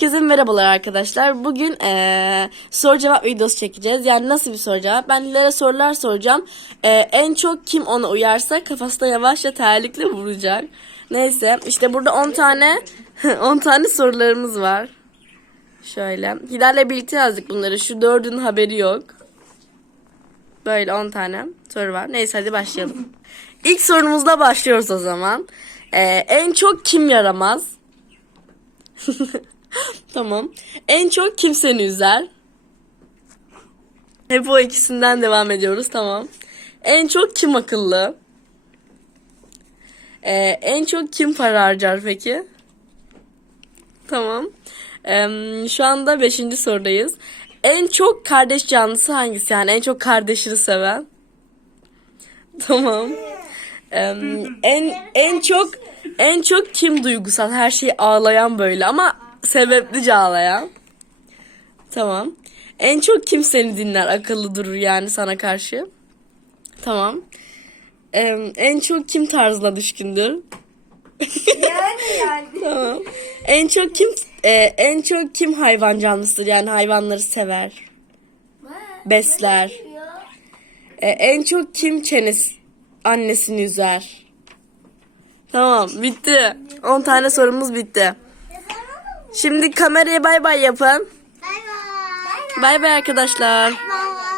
Herkese merhabalar arkadaşlar. Bugün eee soru cevap videosu çekeceğiz. Yani nasıl bir soru cevap? Ben Dilara sorular soracağım. Eee, en çok kim ona uyarsa kafasına yavaşça terlikle vuracak. Neyse işte burada 10 tane 10 tane sorularımız var. Şöyle. Hilal'le birlikte yazdık bunları. Şu dördünün haberi yok. Böyle 10 tane soru var. Neyse hadi başlayalım. İlk sorumuzla başlıyoruz o zaman. Eee, en çok kim yaramaz? tamam. En çok kim seni üzer? Hep o ikisinden devam ediyoruz. Tamam. En çok kim akıllı? Ee, en çok kim para harcar peki? Tamam. Em, şu anda beşinci sorudayız. En çok kardeş canlısı hangisi? Yani en çok kardeşini seven? Tamam. Em, en en çok en çok kim duygusal? Her şeyi ağlayan böyle ama sebeplice ağlayan. Tamam. En çok kim seni dinler? Akıllı durur yani sana karşı. Tamam. Em, en çok kim tarzına düşkündür? Yani yani. Tamam. En çok kim e, en çok kim hayvan canlısıdır? Yani hayvanları sever. Besler. E, en çok kim çenesi annesini üzer? Tamam bitti. 10 tane sorumuz bitti. Şimdi kameraya bay bay yapın. Bay bay. Bay bay arkadaşlar. Bay